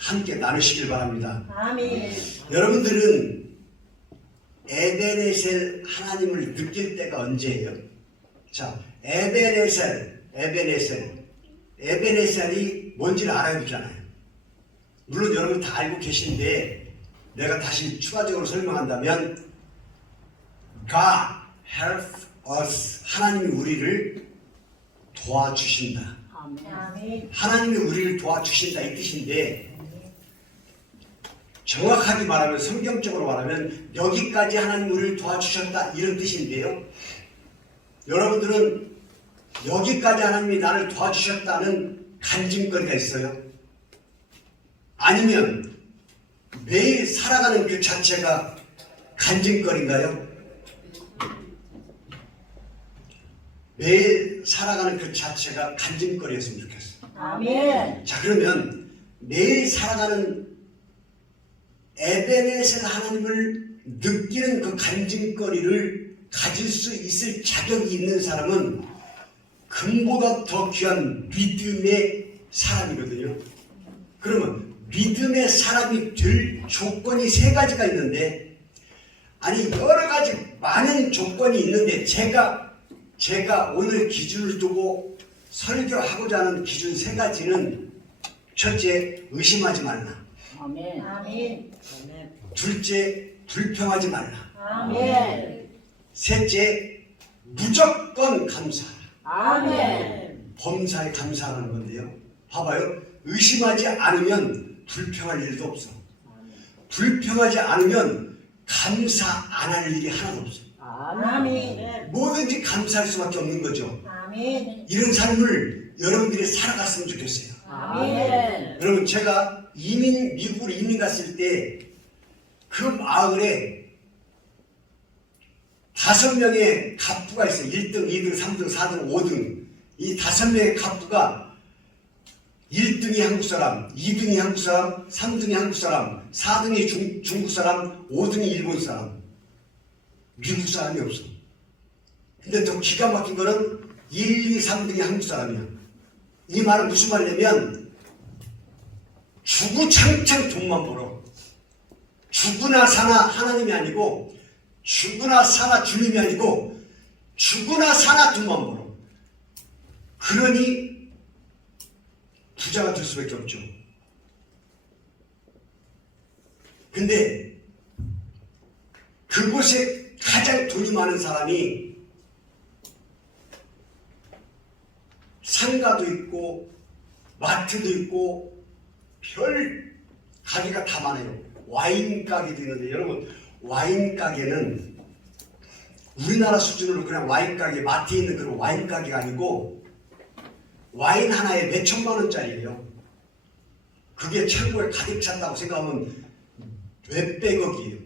함께 나누시길 바랍니다. 아멘. 여러분들은 에베네셀 하나님을 느낄 때가 언제예요? 자, 에베네셀이 뭔지를 알아야 되잖아요. 물론 여러분 다 알고 계신데 내가 다시 추가적으로 설명한다면 God help us, 하나님이 우리를 도와주신다. 아멘. 하나님이 우리를 도와주신다 이 뜻인데, 정확하게 말하면, 성경적으로 말하면 여기까지 하나님 우리를 도와주셨다 이런 뜻인데요, 여러분들은 여기까지 하나님이 나를 도와주셨다는 간증거리가 있어요? 아니면 매일 살아가는 그 자체가 간증거리인가요? 매일 살아가는 그 자체가 간증거리였으면 좋겠어요. 아멘. 자, 그러면 매일 살아가는 에베네셀 하나님을 느끼는 그 간증거리를 가질 수 있을 자격이 있는 사람은 금보다 더 귀한 믿음의 사람이거든요. 그러면 믿음의 사람이 될 조건이 세 가지가 있는데, 아니 여러 가지 많은 조건이 있는데 제가 오늘 기준을 두고 설교하고자 하는 기준 세 가지는, 첫째, 의심하지 말라. 아멘. 아멘. 둘째, 불평하지 말라. 아멘. 셋째, 무조건 감사하라. 아멘. 범사에 감사하는 건데요, 봐봐요. 의심하지 않으면 불평할 일도 없어. 불평하지 않으면 감사 안 할 일이 하나도 없어. 아멘. 뭐든지 감사할 수밖에 없는 거죠. 아멘. 이런 삶을 여러분들이 살아갔으면 좋겠어요. 아멘. 여러분, 제가 미국으로 이민 갔을 때 그 마을에 5명의 갑부가 있어요. 1등, 2등, 3등, 4등, 5등. 이 5명의 갑부가 1등이 한국 사람, 2등이 한국 사람, 3등이 한국 사람, 4등이 중국 사람, 5등이 일본 사람. 미국 사람이 없어. 근데 더 기가 막힌 거는 1, 2, 3등이 한국 사람이야. 이 말은 무슨 말이냐면, 주구장창 돈만 벌어. 죽으나 사나 하나님이 아니고, 죽으나 사나 주님이 아니고, 죽으나 사나 돈만 벌어. 그러니 부자가 될 수밖에 없죠. 근데 그곳에 가장 돈이 많은 사람이 상가도 있고 마트도 있고 별 가게가 다 많아요. 와인 가게도 있는데, 여러분, 와인 가게는 우리나라 수준으로 그냥 와인 가게, 마트에 있는 그런 와인 가게가 아니고 와인 하나에 몇 천만 원짜리예요. 그게 창고에 가득 찼다고 생각하면 몇백억이에요.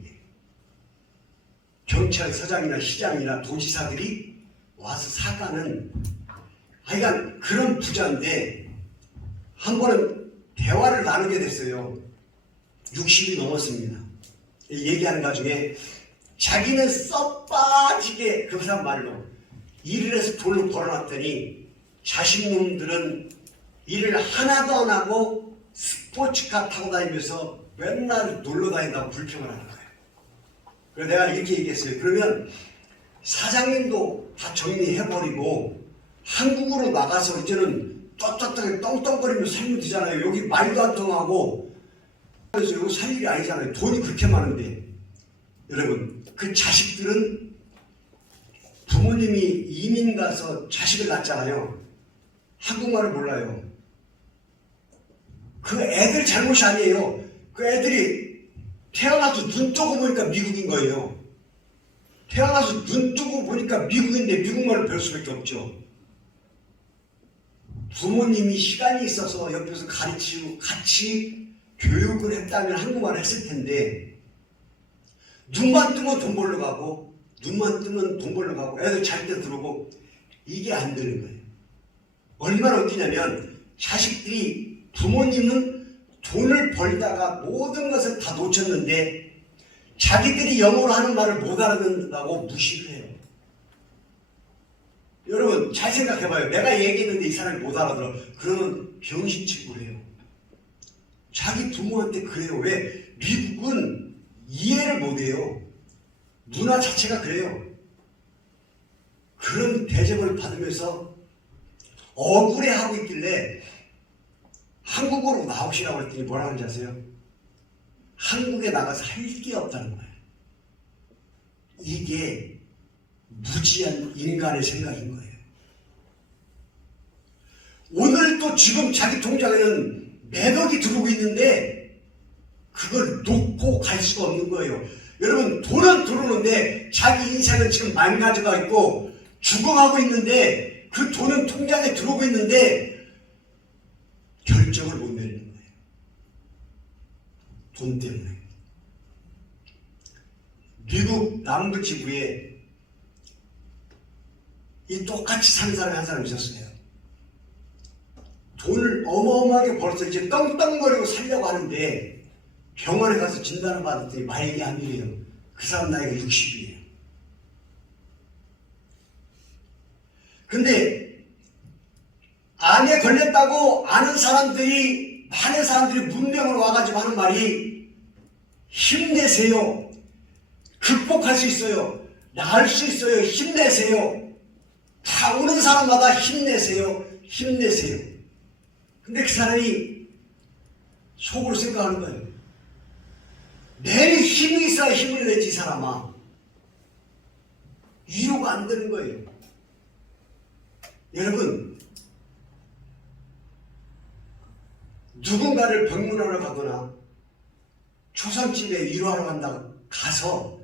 경찰서장이나 시장이나 도지사들이 와서 사가는, 하여간 그런 부자인데, 한 번은 대화를 나누게 됐어요. 60이 넘었습니다. 얘기하는 가중에 자기는 썩 빠지게, 그 사람 말로 일을 해서 돈을 벌어놨더니 자식놈들은 일을 하나도 안 하고 스포츠카 타고 다니면서 맨날 놀러 다닌다고 불평을 하는 거예요. 그래서 내가 이렇게 얘기했어요. 그러면 사장님도 다 정리해버리고 한국으로 나가서 이제는 떳떳하게 떵떵거리면서 살면 되잖아요. 여기 말도 안 통하고, 그래서 여기 살 일이 아니잖아요. 돈이 그렇게 많은데. 여러분, 그 자식들은 부모님이 이민 가서 자식을 낳잖아요. 한국말을 몰라요. 그 애들 잘못이 아니에요. 그 애들이 태어나서 눈 뜨고 보니까 미국인 거예요. 태어나서 눈 뜨고 보니까 미국인데 미국말을 배울 수밖에 없죠. 부모님이 시간이 있어서 옆에서 가르치고 같이 교육을 했다면 한국말을 했을 텐데, 눈만 뜨면 돈 벌러 가고, 눈만 뜨면 돈 벌러 가고, 애들 잘 때 들어오고, 이게 안 되는 거예요. 얼마나 웃기냐면, 자식들이, 부모님은 돈을 벌다가 모든 것을 다 놓쳤는데 자기들이 영어로 하는 말을 못 알아듣는다고 무시를 해요. 여러분 잘 생각해봐요. 내가 얘기했는데 이 사람이 못 알아들어. 그러면 병신 취급을 해요. 자기 부모한테 그래요. 왜? 미국은 이해를 못해요. 문화 자체가 그래요. 그런 대접을 받으면서 억울해하고 있길래 한국으로 나오시라고 했더니 뭐라고 하는지 아세요? 한국에 나가서 할 게 없다는 거예요. 이게 무지한 인간의 생각인 거예요. 오늘 또 지금 자기 통장에는 몇억이 들어오고 있는데 그걸 놓고 갈 수가 없는 거예요. 여러분, 돈은 들어오는데 자기 인생은 지금 망가져가 있고 죽어가고 있는데 그 돈은 통장에 들어오고 있는데 결정을 못 내리는 거예요. 돈 때문에. 미국 남부지부에 이 똑같이 사는 사람이 한 사람 있었어요. 돈을 어마어마하게 벌어서 이제 떵떵거리고 살려고 하는데 병원에 가서 진단을 받았더니 말기암이래요. 그 사람 나이가 60이에요. 근데 암에 걸렸다고 아는 사람들이, 많은 사람들이 문명으로 와가지고 하는 말이 힘내세요. 극복할 수 있어요. 나을 수 있어요. 힘내세요. 다 오는 사람마다 힘내세요. 힘내세요. 근데 그 사람이 속으로 생각하는 거예요. 내는 힘이 있어야 힘을 내지, 사람아. 위로가 안 되는 거예요. 여러분, 누군가를 병문안을 가거나 초상집에 위로하러 간다고 가서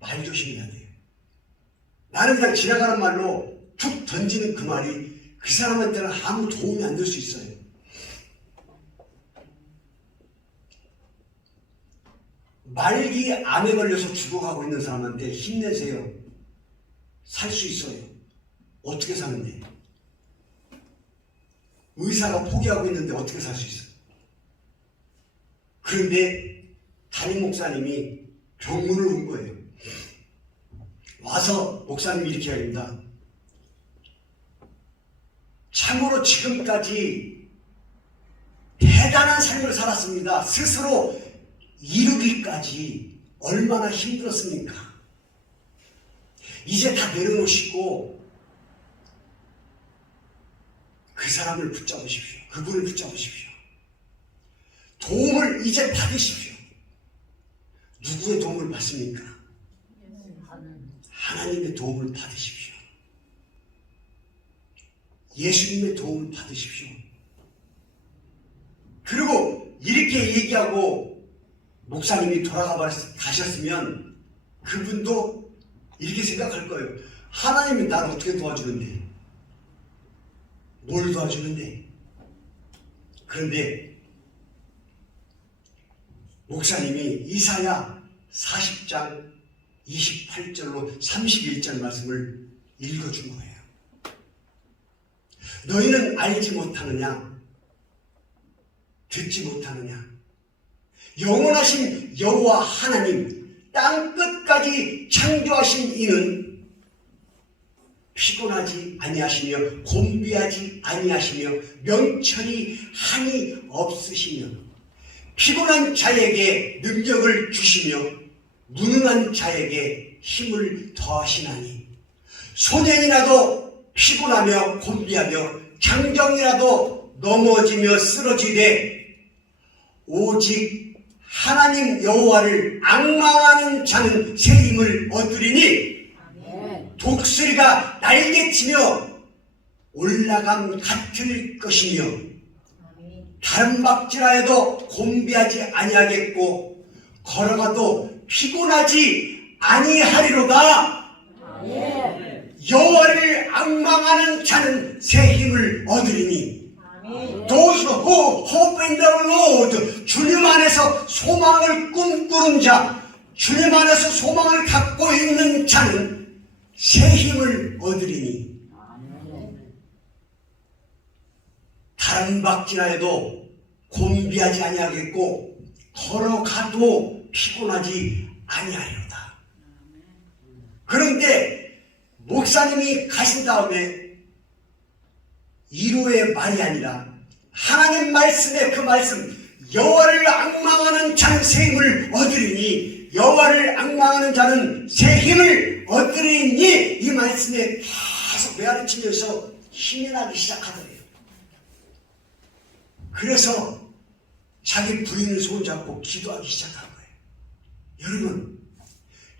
말 조심해야 돼요. 나는 그냥 지나가는 말로 툭 던지는 그 말이 그 사람한테는 아무 도움이 안 될 수 있어요. 말기 암에 걸려서 죽어가고 있는 사람한테 힘내세요. 살 수 있어요. 어떻게 사는데? 의사가 포기하고 있는데 어떻게 살 수 있어요? 그런데 담임 목사님이 병문을 온 거예요. 와서 목사님이 이렇게 합니다. 참으로 지금까지 대단한 삶을 살았습니다. 스스로 이루기까지 얼마나 힘들었습니까? 이제 다 내려놓으시고 그 사람을 붙잡으십시오. 그분을 붙잡으십시오. 도움을 이제 받으십시오. 누구의 도움을 받습니까? 하나님의 도움을 받으십시오. 예수님의 도움을 받으십시오. 그리고 이렇게 얘기하고 목사님이 가셨으면 그분도 이렇게 생각할 거예요. 하나님이 나를 어떻게 도와주는데? 뭘 도와주는데? 그런데 목사님이 이사야 40장 28절로 31절 말씀을 읽어준 거예요. 너희는 알지 못하느냐? 듣지 못하느냐? 영원하신 여호와 하나님, 땅 끝까지 창조하신 이는 피곤하지 아니하시며 곤비하지 아니하시며 명철이 한이 없으시며 피곤한 자에게 능력을 주시며 무능한 자에게 힘을 더하시나니 소년이라도 피곤하며 곤비하며 장정이라도 넘어지며 쓰러지되 오직 하나님 여호와를 앙망하는 자는 새 힘을 얻으리니 독수리가 날개치며 올라감 같을 것이며 다른 박질하여도 곤비하지 아니하겠고 걸어가도 피곤하지 아니하리로다. 여호와를 앙망하는 자는 새 힘을 얻으리니 Those who hope in the Lord, 주님 안에서 소망을 꿈꾸는 자, 주님 안에서 소망을 갖고 있는 자는 새 힘을 얻으리니 다른 박질하여도 곤비하지 아니하겠고 걸어가도 피곤하지 아니하리로다. 그런데 목사님이 가신 다음에 위로의 말이 아니라 하나님 말씀의 그 말씀, 여호와를 앙망하는 자는 새 힘을 얻으리니 여호와를 앙망하는 자는 새 힘을 얻으리니 이 말씀에 계속 매아르치면서 힘이 나기 시작하더래요. 그래서 자기 부인을 손잡고 기도하기 시작한 거예요. 여러분,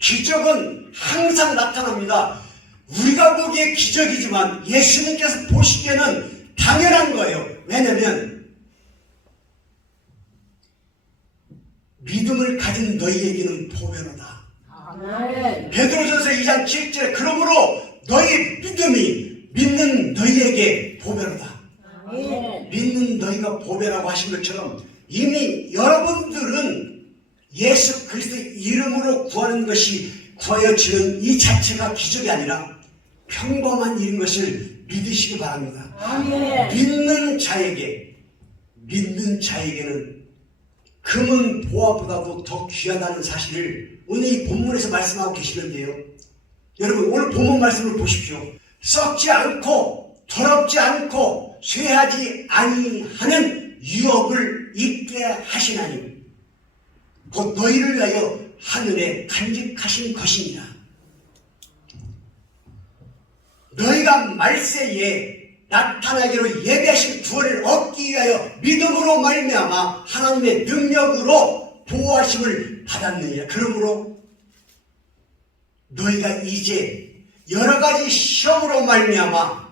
기적은 항상 나타납니다. 우리가 보기에 기적이지만 예수님께서 보시기에는 당연한 거예요. 왜냐하면 믿음을 가진 너희에게는 보배로다. 아멘. 베드로전서 2장 7절에 그러므로 너희 믿음이 믿는 너희에게 보배로다. 아멘. 믿는 너희가 보배라고 하신 것처럼 이미 여러분들은 예수 그리스도의 이름으로 구하는 것이 구하여지는 이 자체가 기적이 아니라 평범한 일인 것을 믿으시기 바랍니다. 아멘. 믿는 자에게는 금은 보화보다도 더 귀하다는 사실을 오늘 이 본문에서 말씀하고 계시는데요. 여러분, 오늘 본문 말씀을 보십시오. 썩지 않고 더럽지 않고 쇠하지 아니하는 유업을 있게 하시나니 곧 너희를 위하여 하늘에 간직하신 것입니다. 너희가 말세에 나타나기로 예비하신 구원을 얻기 위하여 믿음으로 말미암아 하나님의 능력으로 보호하심을 받았느니라. 그러므로 너희가 이제 여러 가지 시험으로 말미암아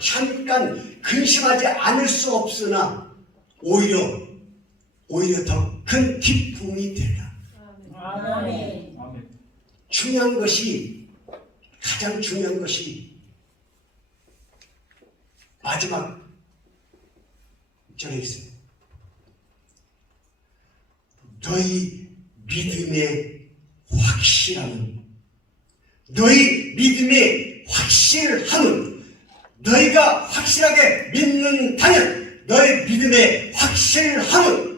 잠깐 근심하지 않을 수 없으나 오히려 더 큰 기쁨이 되리라. 아멘. 가장 중요한 것이 마지막 절에 있어요. 너희 믿음의 확실함은 너희가 확실하게 믿는다면 너희 믿음의 확실함은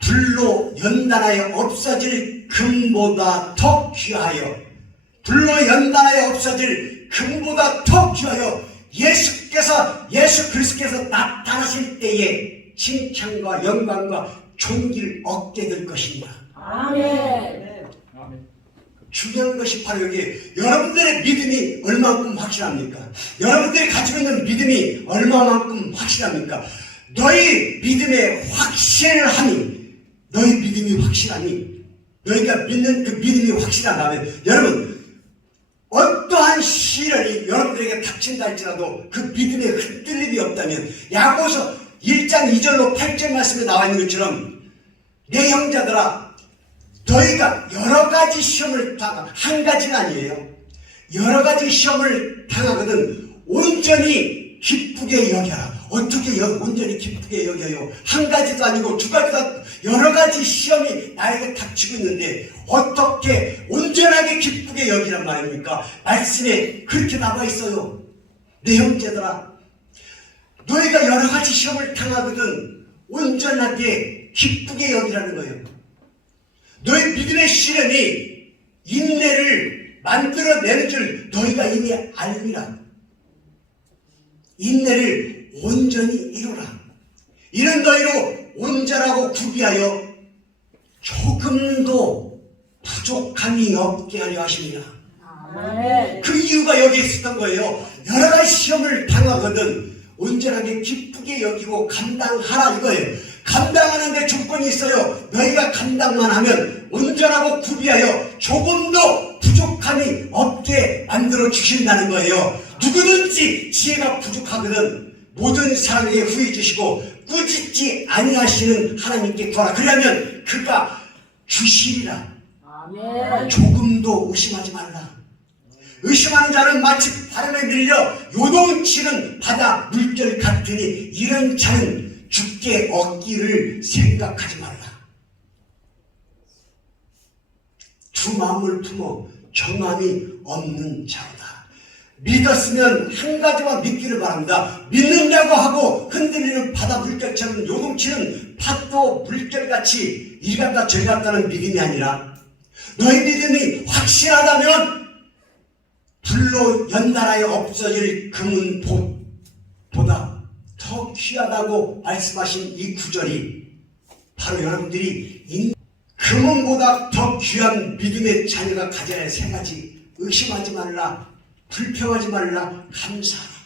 불로 연단하여 없어질 금보다 더 귀하여 예수 그리스도께서 나타나실 때에 칭찬과 영광과 존귀를 얻게 될 것입니다. 아멘. 중요한 것이 바로 여기 여러분들의 믿음이 얼마만큼 확실합니까? 여러분들이 가지고 있는 믿음이 얼마만큼 확실합니까? 너희 믿음이 확실하니 너희가 믿는 그 믿음이 확실하다면 여러분 어떠한 시련이 여러분들에게 닥친다 할지라도 그 믿음에 흔들림이 없다면 야고보서 1장 2절로 8절 말씀에 나와 있는 것처럼 내 형제들아 너희가 여러 가지 시험을 한 가지가 아니에요. 여러 가지 시험을 당하거든 온전히 기쁘게 여겨라. 어떻게 온전히 기쁘게 여겨요? 한 가지도 아니고 두 가지도 아니고 여러 가지 시험이 나에게 닥치고 있는데 어떻게 온전하게 기쁘게 여기란 말입니까? 말씀에 그렇게 나와 있어요. 내 형제들아 너희가 여러 가지 시험을 당하거든 온전하게 기쁘게 여기라는 거예요. 너희 믿음의 시련이 인내를 만들어내는 줄 너희가 이미 알미라. 인내를 온전히 이루라. 이런 너희로 온전하고 구비하여 조금도 부족함이 없게 하려 하십니다. 아멘. 그 이유가 여기에 있었던 거예요. 여러 가지 시험을 당하거든 온전하게 기쁘게 여기고 감당하라 이거예요. 감당하는데 조건이 있어요. 너희가 감당만 하면 온전하고 구비하여 조금도 부족함이 없게 만들어 주신다는 거예요. 누구든지 지혜가 부족하거든 모든 사람에게 후히 주시고 꾸짖지 아니하시는 하나님께 구하라. 그러면 그가 주시리라. 아멘. 조금도 의심하지 말라. 의심하는 자는 마치 바람에 밀려 요동치는 바다 물결 같으니 이런 자는 죽게 얻기를 생각하지 말라. 두 마음을 품어 정함이 없는 자로다. 믿었으면 한 가지만 믿기를 바랍니다. 믿는다고 하고 흔들리는 바다 물결처럼 요동치는 파도 물결같이 이리 갔다 저리 갔다는 믿음이 아니라 너희 믿음이 확실하다면 불로 연달아에 없어질 금은 보다 더 귀하다고 말씀하신 이 구절이 바로 여러분들이 금은보다 더 귀한 믿음의 자녀가 가져야 할 세 가지: 의심하지 말라, 불평하지 말라, 감사하라.